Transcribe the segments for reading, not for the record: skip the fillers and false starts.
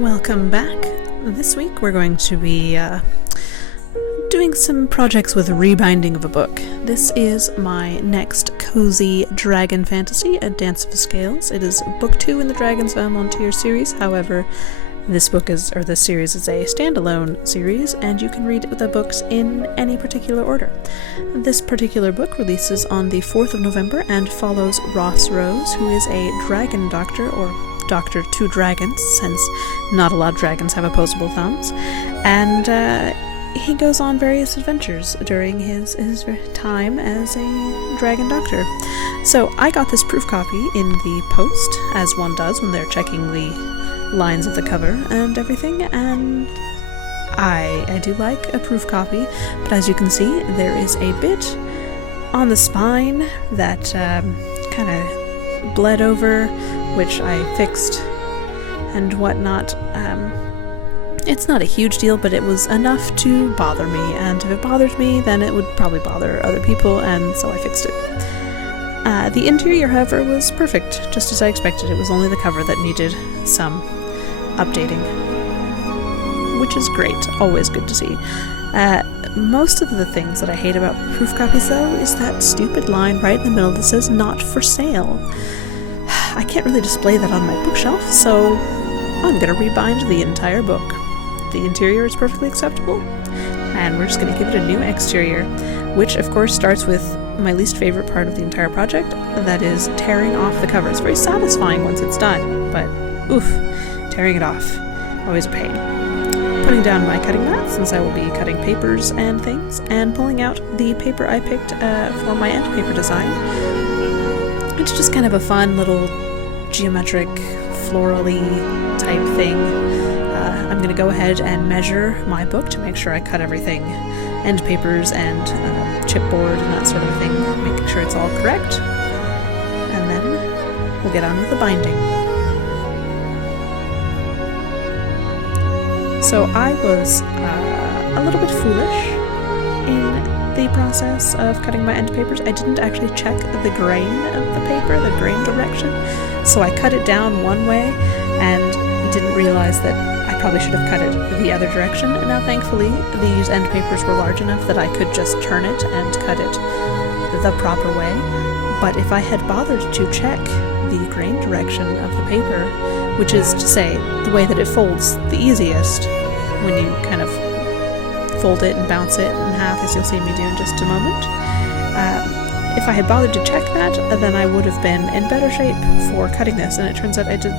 Welcome back. This week we're going to be doing some projects with rebinding of a book. This is my next cozy dragon fantasy, A Dance of the Scales. It is book 2 in the Dragon's Volunteer series. However, this series is a standalone series, and you can read the books in any particular order. This particular book releases on the 4th of November and follows Ross Rose, who is a dragon doctor, or doctor to dragons, since not a lot of dragons have opposable thumbs, and he goes on various adventures during his time as a dragon doctor. So I got this proof copy in the post, as one does when they're checking the lines of the cover and everything, and I do like a proof copy, but as you can see, there is a bit on the spine that kind of bled over, which I fixed and whatnot. It's not a huge deal, but it was enough to bother me, and if it bothered me, then it would probably bother other people, and so I fixed it. The interior, however, was perfect, just as I expected. It was only the cover that needed some updating, which is great. Always good to see. Most of the things that I hate about proof copies, though, is that stupid line right in the middle that says "not for sale." I can't really display that on my bookshelf, so I'm gonna rebind the entire book. The interior is perfectly acceptable, and we're just gonna give it a new exterior, which of course starts with my least favorite part of the entire project, that is tearing off the cover. It's very satisfying once it's done, but oof, tearing it off, always a pain. Putting down my cutting mat, since I will be cutting papers and things, and pulling out the paper I picked for my end paper design. It's just kind of a fun little geometric, florally type thing. I'm going to go ahead and measure my book to make sure I cut everything, end papers and chipboard and that sort of thing, making sure it's all correct. And then we'll get on with the binding. So I was a little bit foolish in the process of cutting my end papers. I didn't actually check the grain of the paper, the grain direction, so I cut it down one way and didn't realize that I probably should have cut it the other direction. And now thankfully these end papers were large enough that I could just turn it and cut it the proper way. But if I had bothered to check the grain direction of the paper, which is to say the way that it folds the easiest when you kind of fold it and bounce it in half, as you'll see me do in just a moment. If I had bothered to check that, then I would have been in better shape for cutting this, and it turns out I did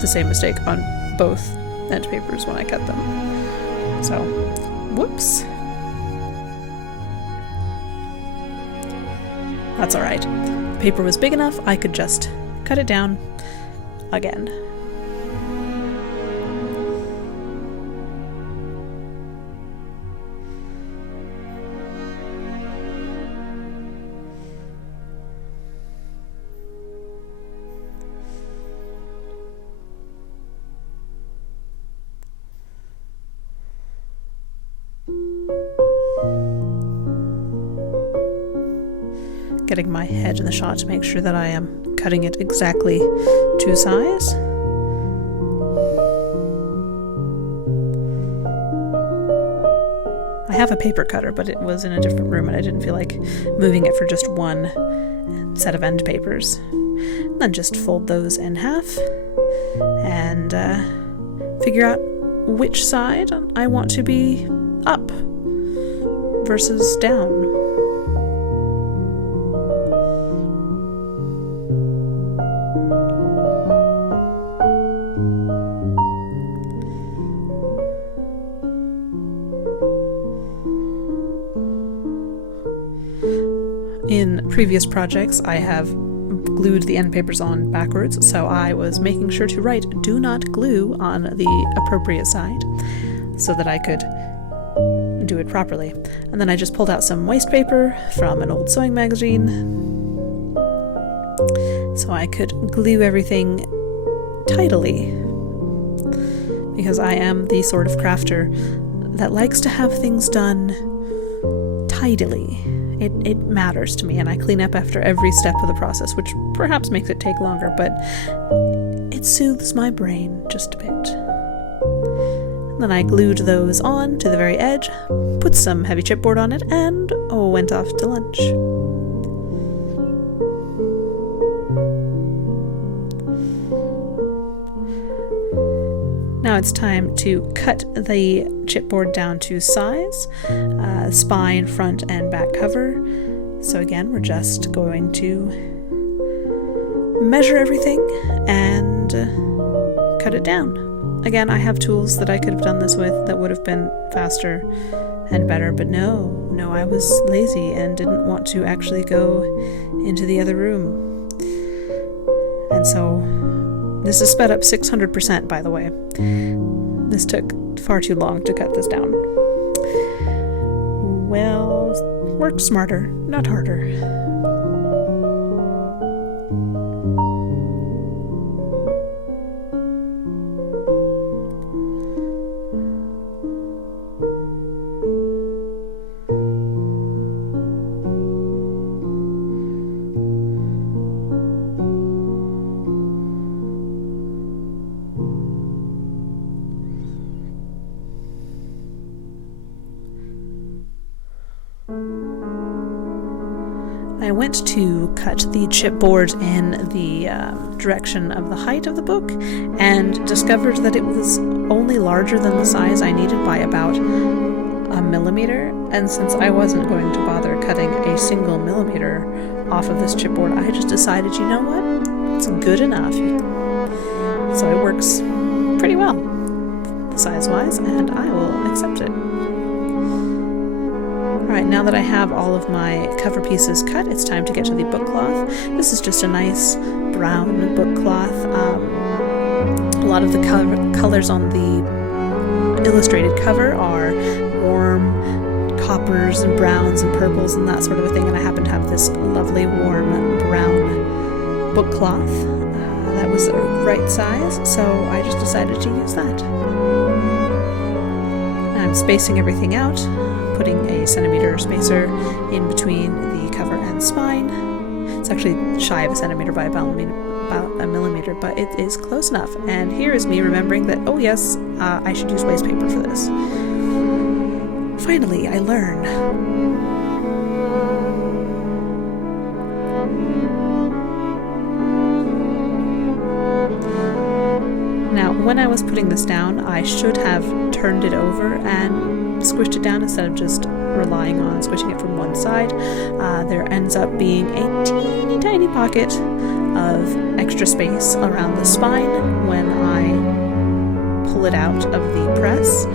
the same mistake on both end papers when I cut them. So, whoops. That's alright. The paper was big enough, I could just cut it down again. Getting my head in the shot to make sure that I am cutting it exactly to size. I have a paper cutter, but it was in a different room and I didn't feel like moving it for just one set of end papers. Then just fold those in half and figure out which side I want to be up versus down. In previous projects, I have glued the end papers on backwards, so I was making sure to write "do not glue" on the appropriate side so that I could do it properly. And then I just pulled out some waste paper from an old sewing magazine so I could glue everything tidily, because I am the sort of crafter that likes to have things done tidily. It matters to me, and I clean up after every step of the process, which perhaps makes it take longer, but it soothes my brain just a bit. Then I glued those on to the very edge, put some heavy chipboard on it, and went off to lunch. Now it's time to cut the chipboard down to size, spine, front, and back cover. So again, we're just going to measure everything and cut it down. Again, I have tools that I could have done this with that would have been faster and better, but no, I was lazy and didn't want to actually go into the other room. And so this is sped up 600%, by the way. This took far too long to cut this down. Well, work smarter, not harder. I went to cut the chipboard in the direction of the height of the book and discovered that it was only larger than the size I needed by about a millimeter, and since I wasn't going to bother cutting a single millimeter off of this chipboard, I just decided, you know what, it's good enough. So it works pretty well size-wise, and I will accept it. Alright, now that I have all of my cover pieces cut, it's time to get to the book cloth. This is just a nice brown book cloth. A lot of the colors on the illustrated cover are warm coppers and browns and purples and that sort of a thing, and I happen to have this lovely warm brown book cloth that was the right size, so I just decided to use that. I'm spacing everything out, putting a centimeter spacer in between the cover and spine. It's actually shy of a centimeter by about a millimeter, but it is close enough. And here is me remembering that, oh yes, I should use waste paper for this. Finally, I learn. Now, when I was putting this down, I should have turned it over and squished it down instead of just relying on squishing it from one side. There ends up being a teeny tiny pocket of extra space around the spine when I pull it out of the press.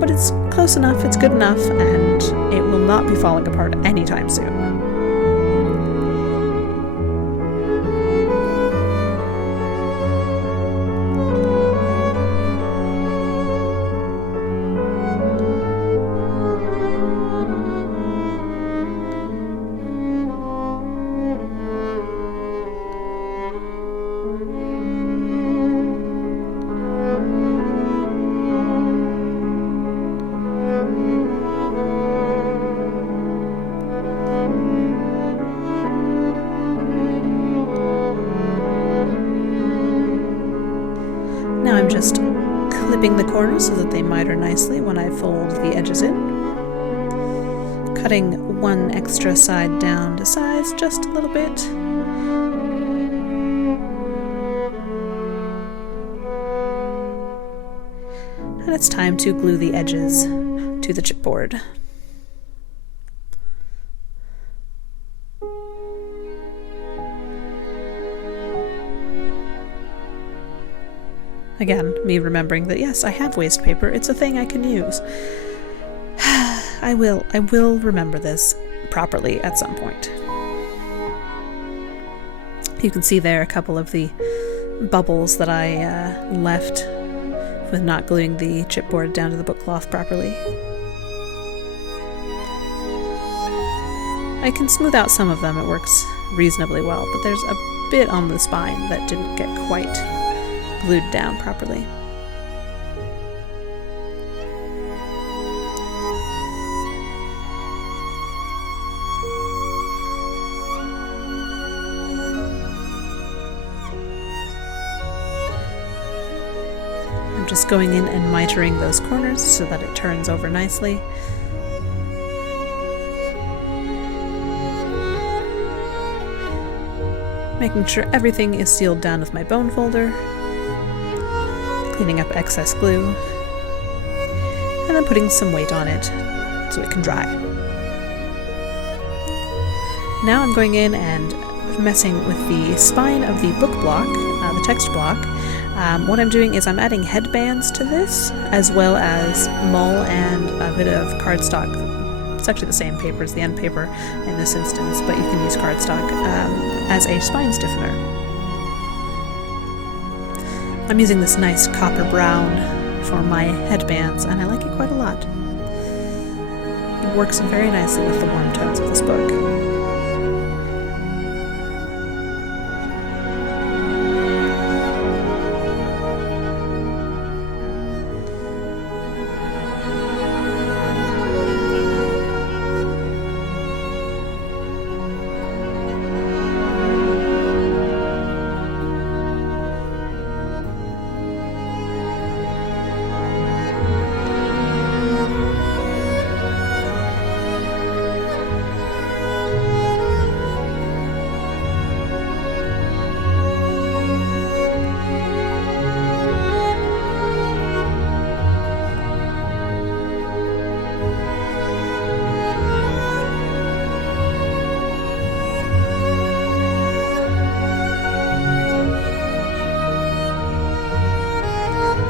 But it's close enough, it's good enough, and it will not be falling apart anytime soon. Now I'm just clipping the corners so that they miter nicely when I fold the edges in. Cutting one extra side down to size just a little bit. And it's time to glue the edges to the chipboard. Again, me remembering that yes, I have waste paper. It's a thing I can use. I will remember this properly at some point. You can see there a couple of the bubbles that I left with not gluing the chipboard down to the book cloth properly. I can smooth out some of them, it works reasonably well, but there's a bit on the spine that didn't get quite glued down properly. I'm just going in and mitering those corners so that it turns over nicely. Making sure everything is sealed down with my bone folder. Cleaning up excess glue. And then putting some weight on it so it can dry. Now I'm going in and messing with the spine of the book block, the text block. What I'm doing is I'm adding headbands to this, as well as mull and a bit of cardstock. It's actually the same paper as the end paper in this instance, but you can use cardstock as a spine stiffener. I'm using this nice copper brown for my headbands, and I like it quite a lot. It works very nicely with the warm tones of this book.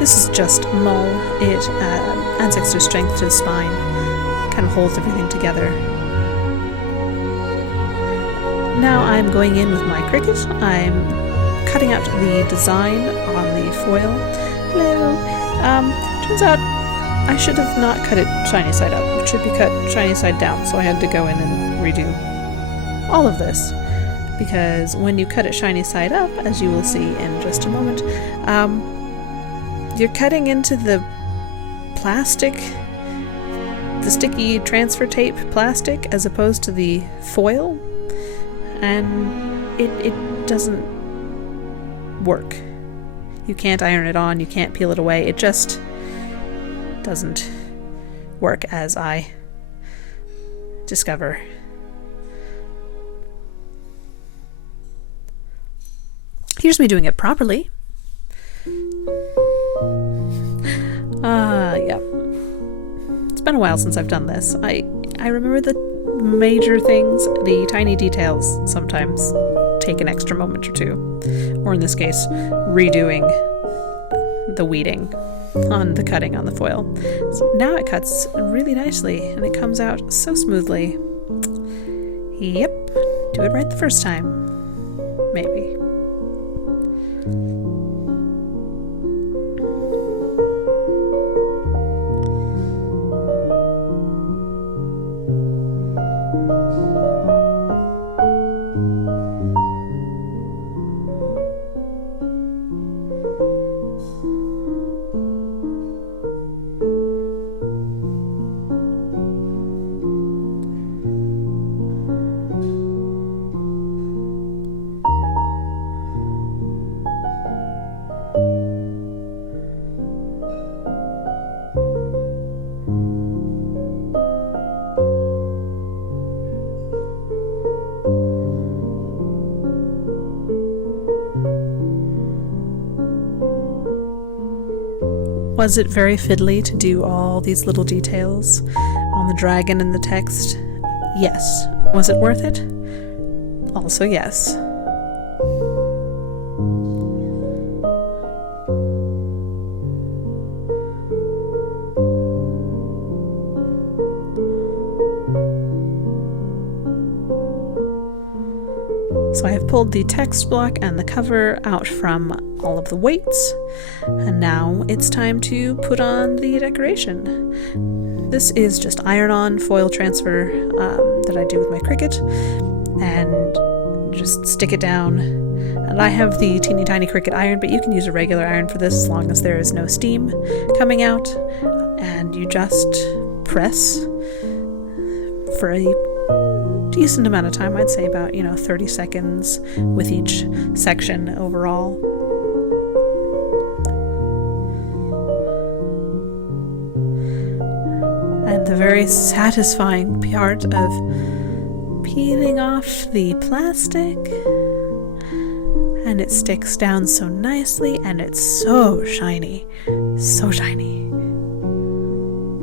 This is just mull. It adds extra strength to the spine, kind of holds everything together. Now I'm going in with my Cricut. I'm cutting out the design on the foil. Hello. Turns out I should have not cut it shiny side up. It should be cut shiny side down, so I had to go in and redo all of this. Because when you cut it shiny side up, as you will see in just a moment, you're cutting into the plastic, the sticky transfer tape plastic, as opposed to the foil, and it doesn't work. You can't iron it on, you can't peel it away, it just doesn't work, as I discover. Here's me doing it properly. Yeah. It's been a while since I've done this. I remember the major things, the tiny details sometimes take an extra moment or two. Or in this case, redoing the weeding on the cutting on the foil. So now it cuts really nicely and it comes out so smoothly. Yep, do it right the first time. Maybe. Was it very fiddly to do all these little details on the dragon and the text? Yes. Was it worth it? Also yes. So I have pulled the text block and the cover out from all of the weights, and now it's time to put on the decoration. This is just iron-on foil transfer that I do with my Cricut, and just stick it down. And I have the teeny tiny Cricut iron, but you can use a regular iron for this as long as there is no steam coming out, and you just press for a decent amount of time. I'd say about 30 seconds with each section overall. the very satisfying part of peeling off the plastic. And it sticks down so nicely, and it's so shiny. So shiny.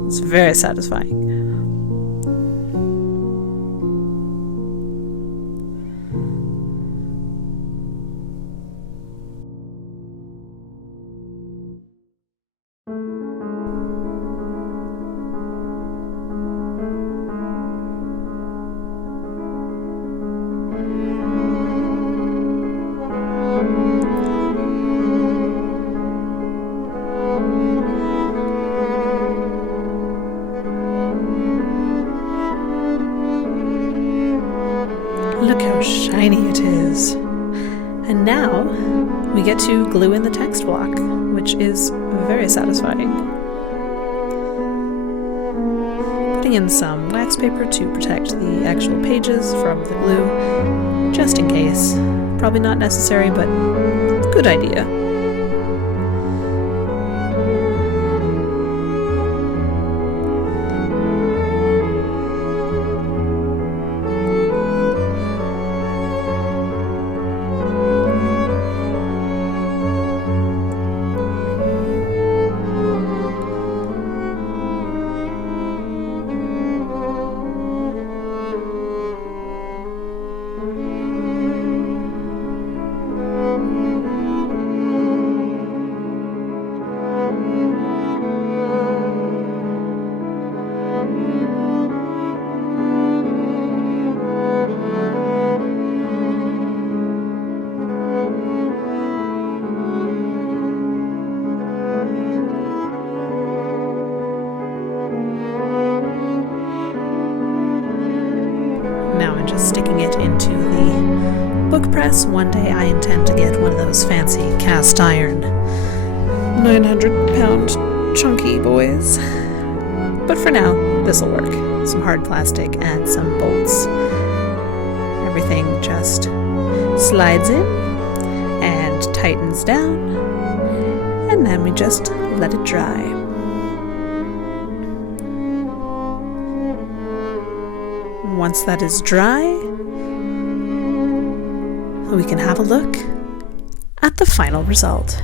It's very satisfying. Look how shiny it is. And now we get to glue in the text block, which is very satisfying. Putting in some wax paper to protect the actual pages from the glue, just in case. Probably not necessary, but good idea. Now I'm just sticking it into the book press. One day I intend to get one of those fancy cast iron 900-pound chunky boys. But for now, this'll work. Some hard plastic and some bolts. Everything just slides in and tightens down, and then we just let it dry. Once that is dry, we can have a look at the final result.